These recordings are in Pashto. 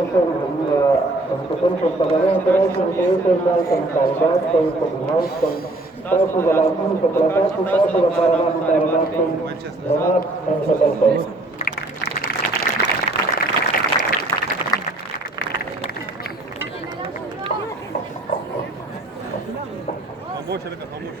مشر متقن په خبرونه سره چې په دې ځای کې مطالبات کوي په ګمان کوي تاسو د لازمي په پلاټفورم کې تاسو لپاره مطالبات کوي جناب انشاءالله کوي خاموش لك خاموش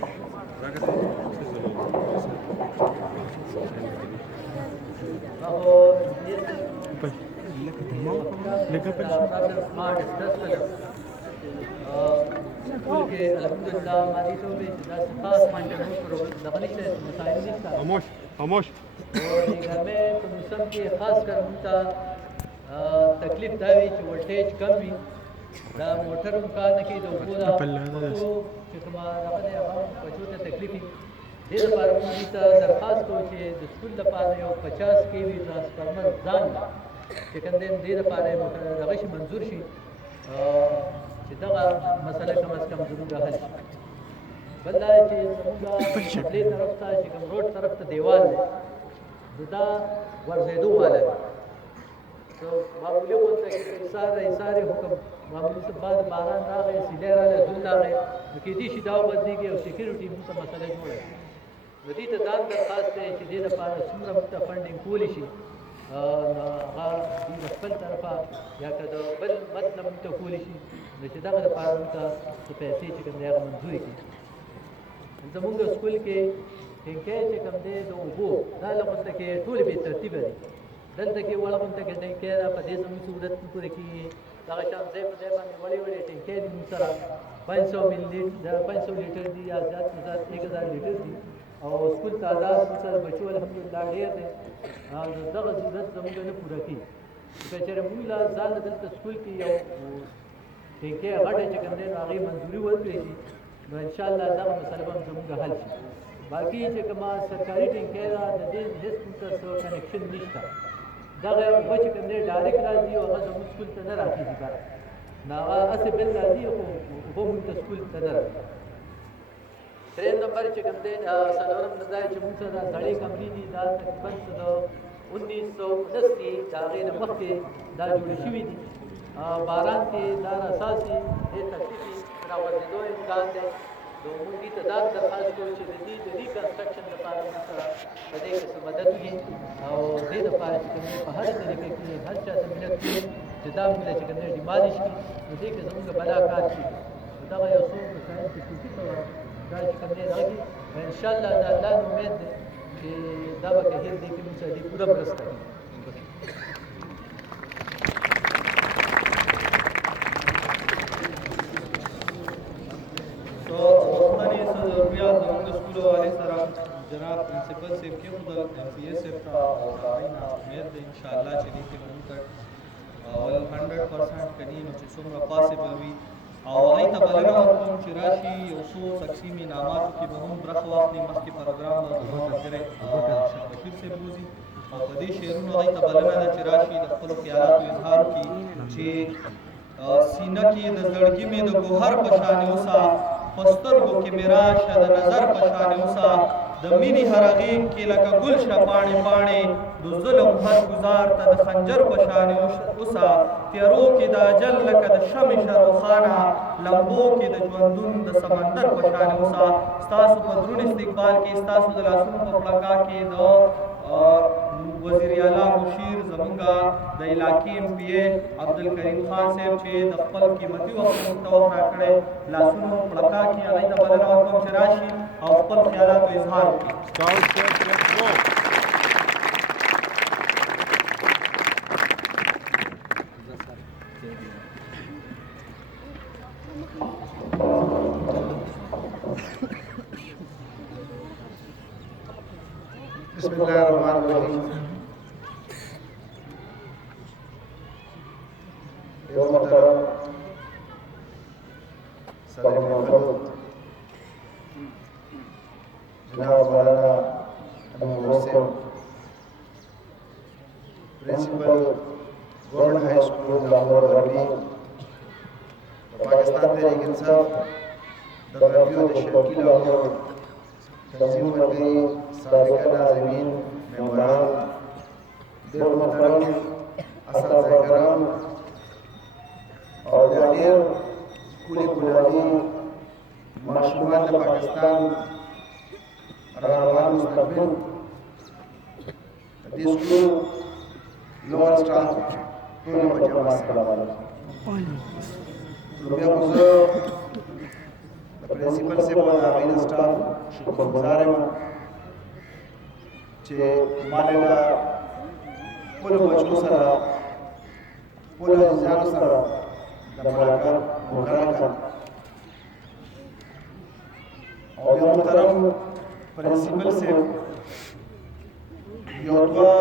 خاموش خاموش घर में तो मौसम के खास कर उनका तकलीफ दावी कि वोल्टेज कम भी دا موټر امکان کې د اوبو دا چې کومه دغه دی هغه بچو ته تکلیف دي دې لپاره موږ ته درخواست کوو چې د سکول لپاره یو 50 کیوي ترانسفارمر ځان چې کوم دې لپاره موټر دغه شي منظور شي چې دغه مسله کم از کم زموږ حل شي بل دا چې زموږ دې طرف ته چې کوم روډ طرف ته دیوال دی دا ورزیدو والا دی تو معمولی وانتا کہ ایساری حکم معمولی سے بعد باران راغے سیلے راغے دل راغے نکی دیشی داو بدلی گئے اور سیکیورٹی مونتا مسئلہ جوڑے ندی تا دان درخواست ہے کہ دید پارا سمرا مونتا فنڈنگ کولی شی غار دید خپل طرفا یا که دا بل مطلب مونتا کولی شی نچه دا غد پارا مونتا تو پیسے چکم دیا غا منظوری کی زمونگا سکول کے ٹنکے چکم دے دو اوبو دا لغنتا کہ طول بی ترتیب ہے دلته کې وړه مونږ ته ټینکۍ را په دې زموږ صورت پورې کېږي دغه شان ځای په ځای باندې وړې وړې ټینکۍ دي مونږ سره 500 ملي 500 لیټر دي یا زیات نه زیات 1000 لیټر دي او سکول تعداد مونږ سره بچو الحمدلله ډېر دی دغه ضرورت زموږ نه پوره کېږي که چېرې مونږ له ځان دلته سکول کې یو ټینکۍ غټه چې کوم دی نو هغې منظوري ورکړی شي نو انشاءالله دغه مسله به هم زموږ حل شي باقي چې کومه سرکاري ټینکۍ ده د دې هېڅ مونږ ته څه کنیکشن نشته دغه اوبه چې کوم دی ډایرکټ راځي او هغه زموږ سکول ته نه راخېږي بیا نو هغه هسې بل راځي خو اوبه مونږ ته سکول ته نه راځي درېیم نمبر چې کوم دی څلورم دا چې مونږ سره دا زړې کمرې دي دا تقریبا د 1919 کې د هغې نه مخکې دا جوړې شوي دي باران کې دا راساسي دې تکلیف راورځېدو امکان دی نو موږ دې ته دا درخواست کوو چې د دې د ریکنسټرکشن لپاره موږ سره په دې کې څه مدد وکړي او دې دپاره چې کوم په هر طریقه کې هر چا ته مینت کوو چې دا موږ له چې کوم ډیمالش کړي نو دې کې زموږ بلا کار کېږي نو دغه یو څو مسایل چې ټوکي ته دا چې کوم دی دغه انشاءالله د الله نه امید دی چې دا به که هېر دې کې موږ سره دې پوره مرسته کوي जनाब प्रिंसिपल सेफ के खुद एमपीए सेफ का उम्मीद है इंशाल्लाह चली के मन तक और 100% कनी नो چې څومره پاسبل وي او هغه ته بلنه ورکوم چې راشي یو څو تقسیم انعاماتو کې به هم برخه واخلي مخکې پروګرام د ملګری شیخ بشیر صاحب روزي او په دې شعرونو هغه ته بلنه ده چې راشي د خپل خیالاتو اظهار کړي چې سینه کې د زړګي مې د ګوهر په شان اوسه پسترګو کې میرا شه د نظر په شان اوسه د مینې هرغې کې لکه ګل شه پاڼې پاڼې د ظلم هر ګزار ته د خنجر په شان اوسه تیارو کې د اجل لکه د شمع شه روښانه لمبو کې د ژوندون د سمندر په شان اوسه ستاسو په دروند استقبال کې ستاسو د لاسونو په پړکا کې د وزیر اعلی مشیر زمونږه د علاقې ایم پی اے عبدالکریم خان صاحب چې د خپل قیمتي وخت موږ ته وخت راکړی لاسونو پړکا کې هغوی ته بلنه ورکوم چې راشي او خپل خیالاتو اظهار وکړي بسم الله الرحمن الرحيم يوم محترم صدر محمد جناب مولانا ابو بکر principal government high school Lahore रबी पाकिस्तान तहरीक इंसाफ दरबियों ने शर्की लाहौर तंजीम मरकजी साबिक़ा नाज़रीन मेहमान दिल मोहतरम असातिज़ा कराम بیا ډېر ښکلي ګلالي ماشومان د پاکستان را روان مستقبل د دې سکول لوړ سټاف ټول په جمع سره نو بیا خو زه د پرنسپل صاحب او د هغوی د سټاف شکرګزار یم چې ما له خپلو بچو سره خپلو عزیزانو سره د ملاقات موقع راکړه او بیا محترم پرنسپل صاحب یو دوه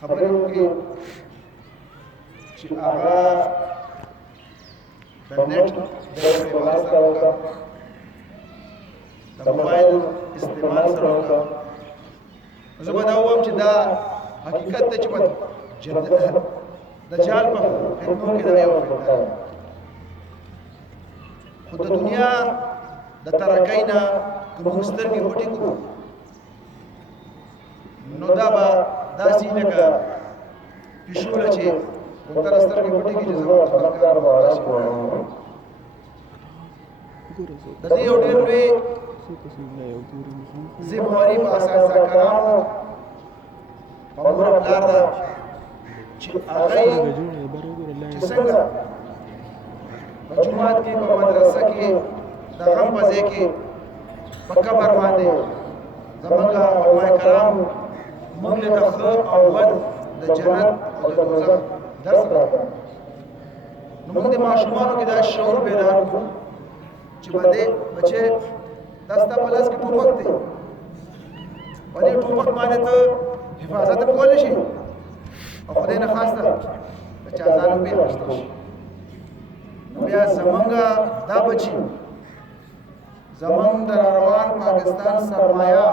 خبرې وکړي چې هغه د نیټ د استعمال سره وکړه د موبایل استعمال سره وکړه زه به دا ووایم چې دا حقیقت دی چې په د جال په فتنو کې دا یو فتنه ده خو د دنیا د ترقۍ نه که موږ سترګې پټې کړو نو دا به داسې لکه پیشوله چې موږ سترګې پټې کړي چې زموږ خلقدار به راشي د دې یو ډېر لوی ذمهواري په اساتذه کرامو په مور پلار ده چې هغوی چې څنګه په جومات کې په مدرسه کې د غم په ځای کې په قبر باندې زموږ علماء کرام موږ له د ښه او بد د جنت او د دوزخ درس راکړ نو موږ د ماشومانو کې دا شعور بیدار کړو چې بچې دا ستا په لاس کې ټوپک دی په دې ټوپک باندې ته حفاظت هم کولی شي او خدای نه خواسته د چا ځان هم پرې اخیستی شي نو بیا زمونږ دا بچي زمونږ د راروان پاکستان سرمایه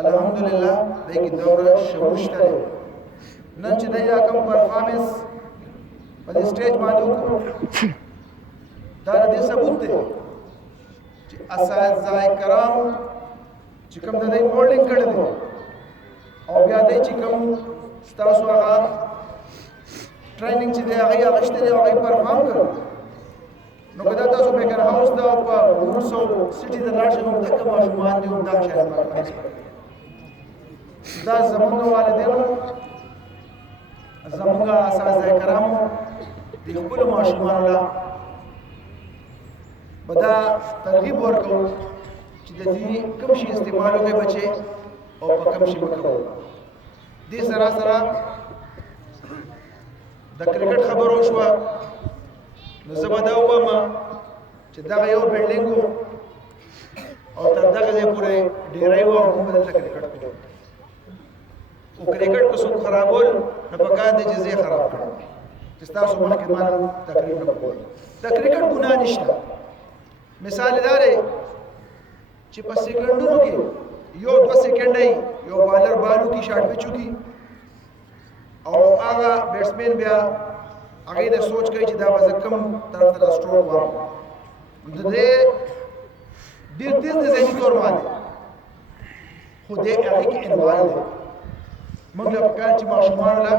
الحمدلله دی کې دومره شعور شته دی نن چې دی دا کوم پرفارمنس په دې سټیج باندې وکړو دا د دې ثبوت دی چې اساتذه کرام چې کوم د دې مولډینګ کړی دی او بیا دی چې کوم ستاسو هغه ټریننګ چې دی هغه یې اخیستی دی او هغه یې پرفارم کړ نو که دا تاسو بیکر هاوس ده او په وروسو سټي ته لاړ شئ نو دغه ماشومان دي هم دغه شیان پرفارمنس کوي دا زمونږ والدینو زمونږ اساتذه کرامو د خپلو ماشومانو له به دا ترغیب ورکوو چې د دې کوم شي استعمال وکړي بچې او په کوم شي مه کوئ دې سره سره د کرکټ خبره وشوه نو زه به دا ووایم چې دغه یو بلډینګ و او تر دغه ځای پورې ډیری وه او موږ به دلته کرکټ کوو خو کرکټ که څوک خرابول نو پکار دی چې زه یې خراب کړم چې ستاسو مخکې ما نن تقریر نه کوم د کرکټ ګناه نشته مثال دا دی چې په سیکنډونو کې یو 2 سیکنډه یو بالر بالو کې شاټ پچو کی او هغه بیټسمن بیا هغه د سوچ کوي چې دا به کم طرف ته سټروک وام د دې ډېر تیز د ذهني تور باندې خو دې هغه کې انوال دی موږ له پکار چې ماشومان لا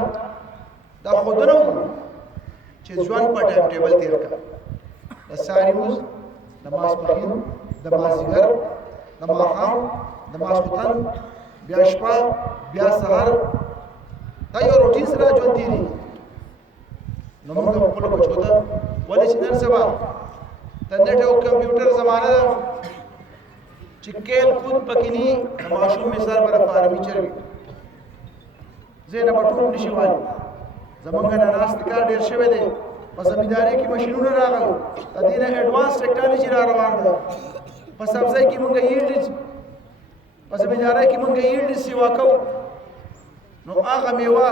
دا خودنه چې ځوان په ټایم ټیبل تیر کړه د ساري موز د ماسپښین د مازدیګر د ماښام د ماسخوتن بیا شپه بیا سهار دا یو روټین سره ژوند تېرېږي نو موږ خپلو بچو ته ولې چې نن سبا د نیټ او کمپیوټر زمانه ده چې کیل کود پکې ني د ماشوم مثال پر فارمیچر وي زینب ټوپ نشي والی زمونږ نه ناست کار ډېر شوی دی په زمیندارۍ کې ماشینونه راغلل د دې نه ایډوانس ټیکنالوژي را روان ده په سبزۍ کې مونږ ییلډ په زمیندارۍ کې مونږ ییلډ سیوا کوو نو هغه میوه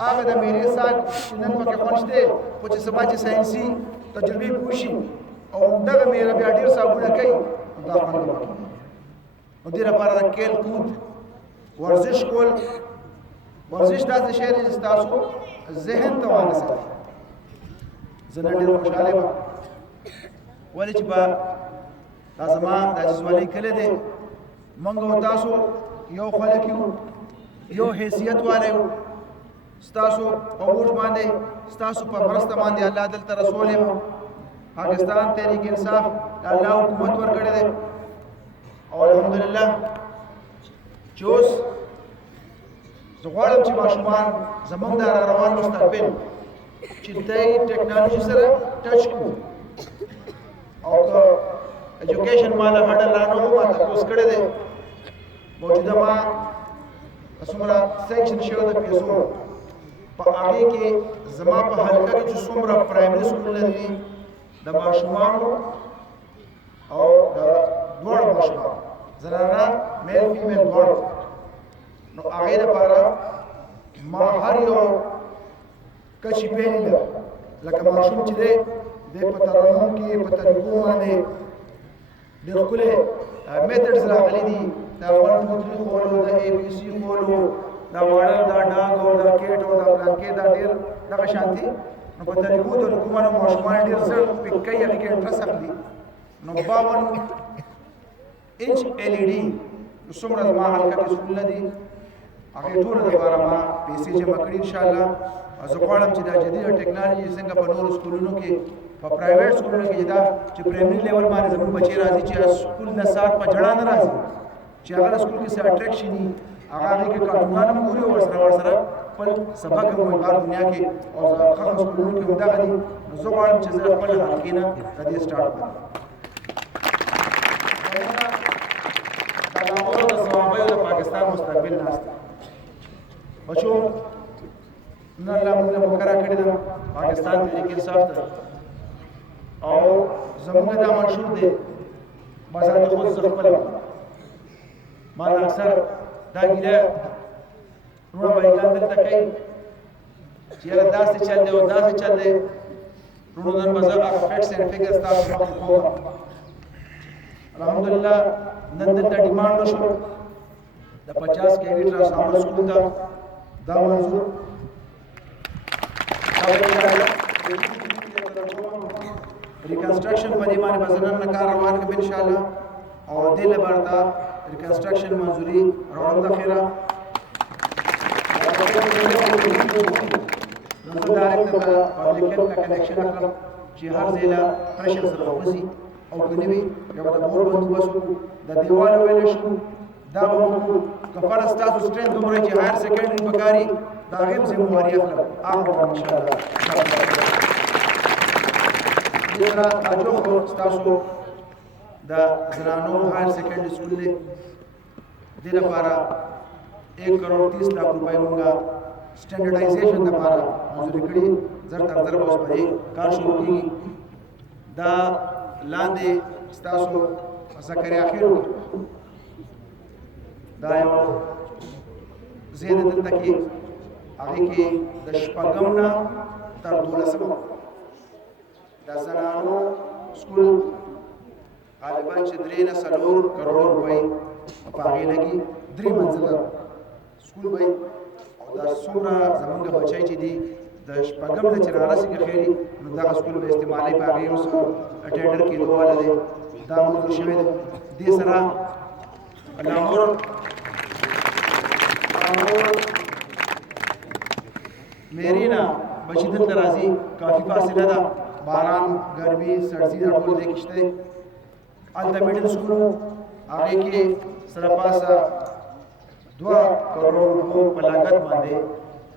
هغه د میوې ساګ چې نن پکې خوند شته خو چې سبا چې ساینسي تجربې وشي او دغه میوه بیا ډېر صابونه کوي دا خوند کوي نو دې لپاره د کیل کود ورزش کول ورزش داسې شی دی چې ستاسو ذهن ته وانه ساتي زه نن ډېر خوشحاله یم ولې چې به دا زما د عزیزوالي کلی دی موږ او تاسو یو خلک یو یو حیثیت والی یو ستاسو په ووټ باندې ستاسو په مرسته باندې الله دلته رسول یم پاکستان تحریک انصاف الله حکومت ورکړی دی او الحمدلله چې اوس زه غواړم چې ماشومان زموږ د روان مستقبل چې دی ټکنالوژي سره ټچ کړو او که ایجوکیشن مالا هډل رانو ما تپوس کړی دی موجوده ما څومره سیکشن شوی د پیسو په هغې کې زما په حلقه کې چې څومره پرایمري سکولونه دي د ماشومانو او د دواړو ماشومانو زنانه میل فیمیل دواړو نو هغې دپاره ما هر یو کچې پیلې ده لکه ماشوم چې دی دی په ترانو کې په طریقو باندې ډېر ښکلې میتډز راغلي دي دا 1 2 3 خولو د اے بي سي خولو دا وړل دا ډاګ او دا کیټ او دا پلانکې دا ډېر دغه شان دي نو په طریقو د حکومت ماشومان ډېر زر پک کوي هغې کې انټرست اخلي نو 52 انچ LED نو څومره زما حلقه کې سکولونه دي هغې ټولو دپاره ما پیسې جمع کړي انشاءالله زه غواړم چې دا جدیده ټکنالوژي څنګه په نورو سکولونو کې په پرایویټ سکولونو کې دا چې پرایمري لیول باندې زموږ بچې راځي چې سکول نه سات په جړا نه راځي چې هغه سکول کې څه اټریکشن وي هغه هغې کې کارټونان هم ګوري ورسره خپل سبق هم وایي بهر دنیا کې او ښه سکولونو کې همدغه دي نو زه غواړم چې زه خپل حلقې نه د دې سټارټ کړم دا لامبو د ثوابیو د پاکستان مستقبل ناست بچو نن الله موږ له مقرره کړې ده پاکستان تحریک انصاف ته او زموږ دا منشور دی بذات خود زه خپله ما اکثر دا ګیله وروڼه بهیګان دلته کوي چې یاره داسې چل دی او داسې چل دی وروڼو نن به زه هغه فیکټس اینډ فګرز تاسو مخکې کوم الحمدلله نن دلته ډیمانډ وشو د 50 KV ټرانسفارمر سکول ته دا منظور ریکنسټرکشن په دې باندې به زه نن نه کار روان کړم انشاءالله او دې لپاره ته ریکنسټرکشن منظوري راوړم د خیره نو زه ډایرکټ د پبلیک هیلث نه کنیکشن اخلم چې هر ځای له پریشر سره وځي او که نه وي یو د بور بندوبست وکړو د دیوالو ویلی شو دا به وکړو که فرض ستاسو سټرینث دومره چې هایر سیکنډري په کار وي د هغې هم ذمهواري اخلم هغه به انشاءالله دې سره اجو خو ستاسو د زنانو هایر سیکنډري سکول دی دې لپاره 1 کروڑ 30 لاکھ روپۍ مونږه سټینډرډایزیشن لپاره منظوري کړي زر تر زر به اوس په دې کار شروع کېږي دا لاندې ستاسو زکریا خیرو دا یو ځای دی دلته کې هغې کې د شپږم نه تر 12 د زنانو سکول غالبا چې 3 نه 4 کروڑ روپۍ په هغې لګي 3 منزله سکول به او دا څومره زمونږ بچی چې دي د شپږم نه چې رارسېږي خیري نو دغه سکول به استعمالوي په هغې اوس اټینډر کېدو والا دی دا منظور شوی دی دې سره لامور میرینا بچی دلته راځي کافي فاصله ده باران ګرمي سړزي دا ټول دی کې شته هلته میډل سکول هغې کې سره پاسه 2 کروڑ روپو په لاګت باندې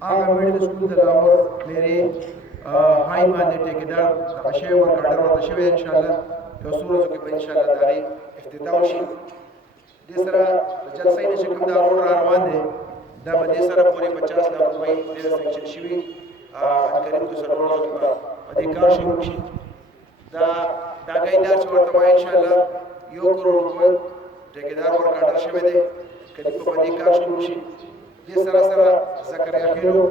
هغه میډل سکول د لامور میرې هاي باندې ټیکیدار دغه شی ورکړ آرډر ورته شوی انشاءالله یو څو ورځو کې به انشاءالله د هغې افتتاح وشي دې سره د جلسې نه چې کوم دا روډ را روان دی دا به دې سره پورې 50 لاکھ روپۍ ډېره سیکشن شوي قریب 2 ورځو کې به په دې کار شروع شي دا ګایدار چې ورته وایي انشاءالله 1 کروڑ روپۍ ټیکیدار ورکړ آرډر شوی دی قریب به په دې کار شروع شي دې سره سره زکریا خیرو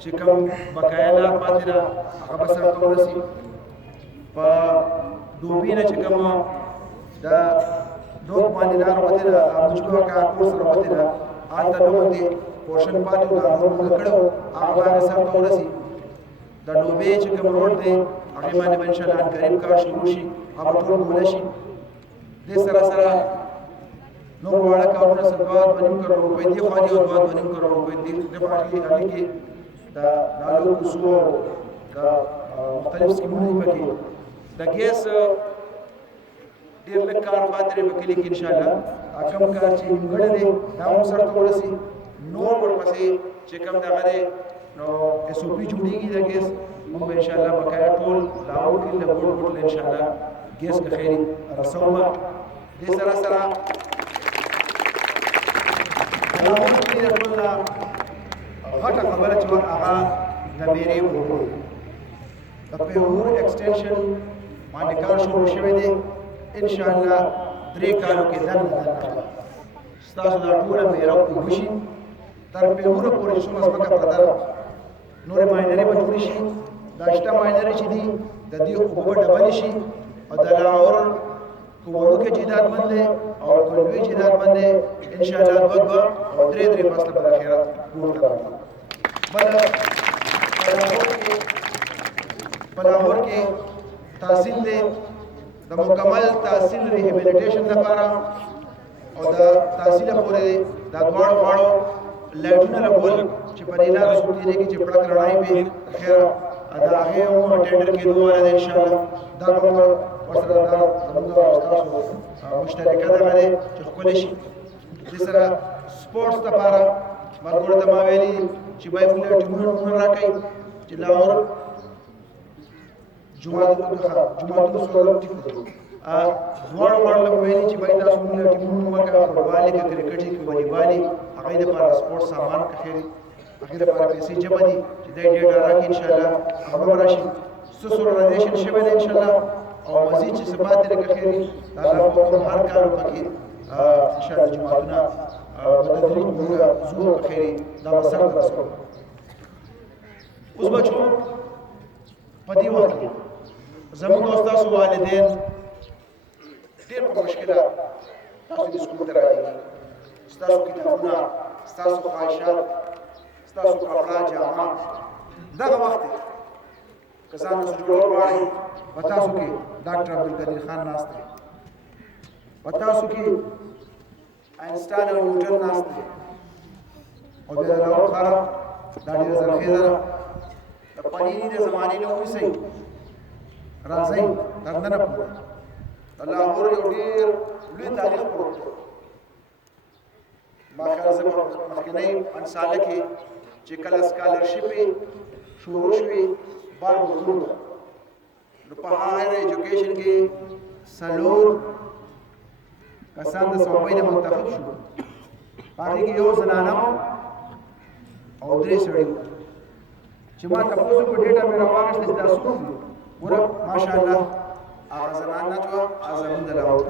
چې کوم بقایا لار پاتې ده هغه به سرته ورسي په دوبي نه چې کومه دا دوک باندې لار وتې ده مجبور کارکور سره وتې ده هلته نومندې پورشن پاتې و هغه موږ کړو هغه به هغې سرته ورسي د ډوبې چې کوم روډ دی هغې باندې به انشاءالله قریب کار شروع شي هغه به ټول کولی شي دې سره سره نور واړه کارونه 2.5 کروڑ روپۍ دې خوا دي او 2.5 کروڑ روپۍ دې خوا دي هغې کې دا نالو کوڅو دا مختلف سکیمونه دي پکې د ګیس ډېر لږ کار پاتې دی په کلي کې انشاءالله کم کار چې نیمګړی دی دا هم سرته ورسي نور ورپسې چې کم دغه دی نو ایس او پي جوړېږي د ګیس موږ به انشاءالله بقایا ټول لاهور کې له بوټ بوټ انشاءالله ګیس که خیري رسوم به دې سره سره لاهور کې د ټول نه غټه خبره چې وه هغه د میرې اوبه د پیغور ایکسټینشن باندې کار شروع شوی دی انشاءالله 3 کالو کې دننه ستاسو دا ټوله میره اوبه شي تر پیغوره پورې څومره ځمکه پرته ده نورې ماینرې به جوړې شي دا شته ماینرې چې دي د دې اوبه به ډبلې شي او د لاهور که وړوکی جیدادمند دی او که لوی جیدادمند دی انشاءالله 2 او 3 فصله به د اخرت پورته راځي بله په لاهور کې تحصیل دی د مکمل تحصیل ریهیبلیټیشن لپاره او د تحصیل پورې دا دواړو غاړو لایټونه لګول چې په دې لاره څوک تېرېږي چې پړک رڼایي پې خیره د هغې هم ټینډر کېدو والا دی انشاءالله دا به ورسره دا زموږ او ستاسو مشترکه دغه دی چې ښکلی شي دې سره سپورټس لپاره ملګرو ته ما ویلي چې باید موږ ټیمونه راکوي چې لاهور جوماتونو سولم ټیک دی دواړو غاړو له ویلي چې باید تاسو موږ ټیمونه وکړه فوټبال کې کرکټ کې والیبال هغې دپاره سپورټ سامان که خیر هغې دپاره پیسې جمع دي چې دی ډېر راکړي انشاءالله هغه به راشي څه سولرایزیشن شوی دی انشاءالله او مزید چې څه پاتې دی که خیر د الله په حکم هر کار پکې انشاءالله جوماتونه په تدریج موږ ځو که خیر دا به سرته رسوو اوس بچو په دې وخت کې زموږ او ستاسو والدین ډېر په مشکله تاسو دې سکول ته راځي ستاسو کتابونه ستاسو خواهشات ستاسو کپړه جامه دغه وخت دی که ځان څه جوړول غواړئ په تاسو کې ډاکټر عبدالقدیر خان ناست دی په تاسو کې آینسټاین او نیوټن ناست دی او بیا د لاهور ښاره دا ډېره زرخیزه ده د پنیني د زمانې نه ونیسئ راځئ تر ننه پورې د لاهور یو ډېر لوی تاریخ پروت دی ما خیال زه په مخکینۍ انساله کې چې کله سکالرشپې شروع شوې بار مطلوب نو په هایر ایجوکیشن کې 4 کسان د صوبې نه منتخب شو هغې کې یو زنانه او 3 سړي چې ما تاسو په ډیټا مې راوغښته چې دا څوک دي ګوره ماشاءالله هغه زنانه چې وه هغه زموږ د لاهور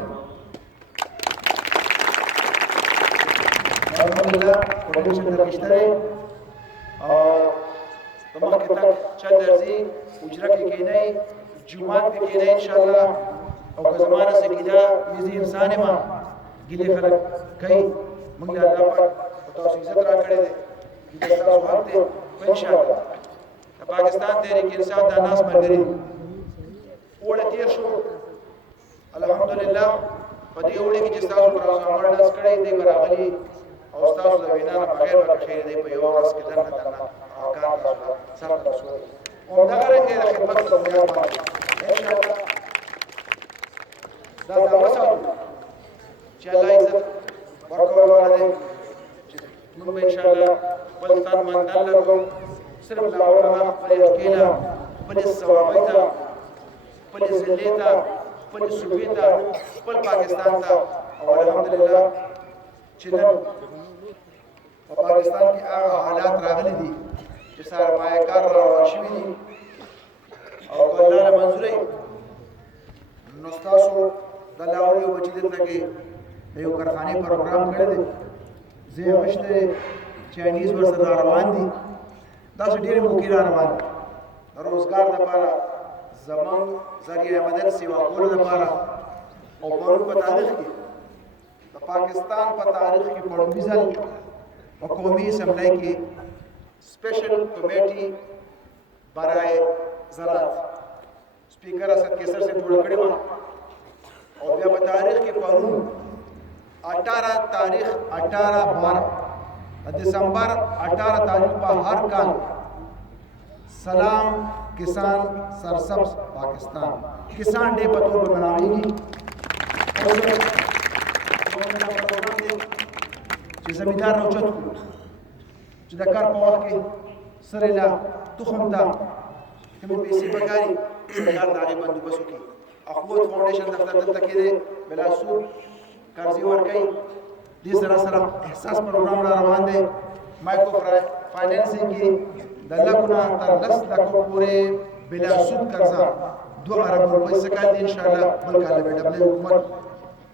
الحمدلله پوټنشل درکې شته دی او د مخکې تګ چا درځي حجره کې کښېنئ جومات کې کښېنئ انشاءالله او که زما نه څه کېده زه انسان یم ګیلې خلک کوي موږ له الله پاک په تاسو عزت راکړی دی دا ستاسو حق دی خو انشاءالله د پاکستان تحریک انصاف دا ناس ملګري دي اوړه تېر شو الحمدلله په دې اوړي کې چې ستاسو پر عمر ډز کړی دی به راغلي او ستاسو د وینا نه بغیر به خیر دی په یوه ورځ کې دننه هغه کار تاسو سرته رسولی همدغه رنګ دی د خدمت په بنیاد باندې انشاءالله دا وساتو چې الله عزت ورکول والا دی چې موږ به انشاءالله خپل تن من تن لګو صرف لاهور نه خپلې حلقې نه خپلې ثوابۍ ته خپلې ضلعې ته خپلې صوبې ته خپل پاکستان ته او الحمدلله چې نن په پاکستان کې هغه حالات راغلي دي چې سرمایه‌کار راوړل شوي دي او که الله له منظورۍ نو ستاسو د لاهور یو بچي دلته کې د یو کارخانې پروګرام کړی دی زه یې غوښتی دی چاینیز ورسره را روان دي داسې ډېرې موقعې را روان دي د روزګار لپاره زموږ ذریعه مدد سیوا کولو لپاره او پرون په تاریخ کې د پاکستان په تاریخ کې په لومړي ځل په قومي اسمبلی کې سپیشل کمیټي برای زراعت سپیکر اسد کیسر سے جوړ کړی و او بیا په تاریخ کې پرون 18 تاریخ 18 12 دسمبر 18 تاریخ په هر کال سلام किसान सरसब्ज पाकिस्तान किसान डे पर तौर पर मनाएगी چې زمیندار راوچت کړو چې د کار په وخت کې سره له تخم ته کومې پیسې پکاري سرکار د هغې بندوبست وکړي اخوت فاونډیشن دفتر دلته کې دی بلا سود قرضې ورکوي دې سره سره احساس پروګرام را روان دی مایکرو فاینانسینګ کې د لکو نه تر 10 لکو پورې بلا سود قرضه 2 ارب روپۍ څخه دی ان شاء الله بل کال به ډبلې حکومت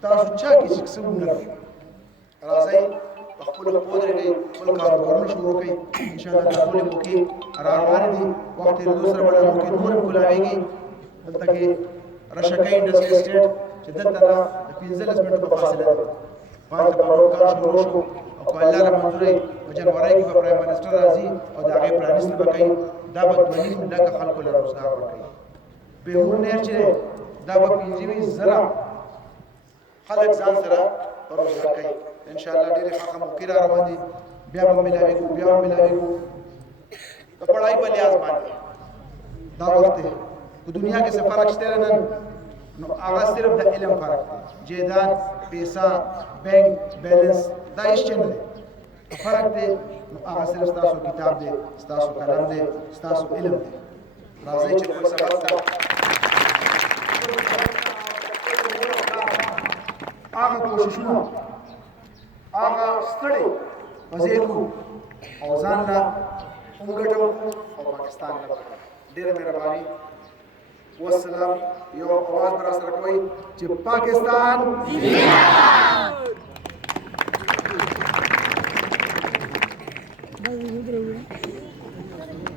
تاسو چا کې څه څنګه راځي خپل پودرې خپل کاروبارونه شروع کړئ ان شاء الله د ټول موقع روان دي وخت یې دوسر بل موقع نور کولاويږي دلته کې رشکای انډستری اسټیټ چې دلته د 15 منټو په فاصله ده پاتې پرو کار شروع شو او کو الله له منځوري په جنوري کې به پرایم منسٹر راځي او دا غي پرانیست وکړي دا به 2 لک خلکو له روزګار ورکړي به ونه چې دا به 15 زره خلک ځان سره روزګار کوي ان شاء الله ډېر ښه موقع را روان دي بیا به ملاويږو د پړای په لحاظ باندې دا وخت دی په دنیا کې څه فرق شته نن نو هغه صرف د علم فرق دی جیداد پیسہ بینک بیلنس دا هیڅ نه دی فرق دی نو هغه صرف تاسو کتاب دی تاسو قلم دی تاسو علم دی راځي چې کوم سبق دا هغه کوششونه هغه ستړي وزیرو او ځان لا وګټو او پاکستان لا ډېر مهرباني والسلام یو आवाज برا سره کوي چې پاکستان زنده‌باد